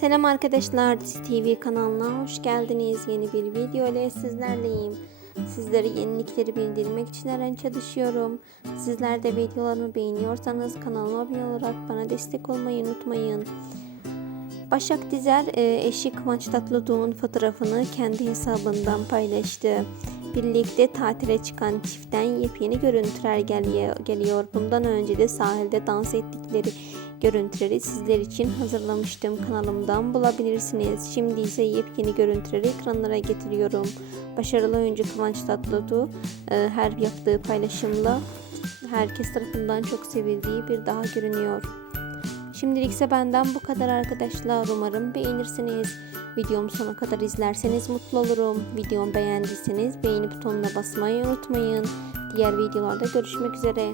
Selam arkadaşlar, Dizi TV kanalına hoş geldiniz. Yeni bir video ile sizlerleyim. Sizlere yenilikleri bildirmek için her an çalışıyorum. Sizler de videolarımı beğeniyorsanız kanalıma abone olarak bana destek olmayı unutmayın. Başak Dizer e, eşi Kıvanç Tatlıtuğ'un fotoğrafını kendi hesabından paylaştı. Birlikte tatile çıkan çiftten yepyeni görüntüler geliyor. Bundan önce de sahilde dans ettikleri görüntüleri sizler için hazırlamıştım. Kanalımdan bulabilirsiniz. Şimdi ise yepyeni görüntüleri ekranlara getiriyorum. Başarılı oyuncu Kıvanç Tatlıtuğ e, her yaptığı paylaşımla herkes tarafından çok sevildiği bir daha görünüyor. Şimdilik ise benden bu kadar arkadaşlar. Umarım beğenirsiniz. Videomu sona kadar izlerseniz mutlu olurum. Videomu beğendiyseniz beğeni butonuna basmayı unutmayın. Diğer videolarda görüşmek üzere.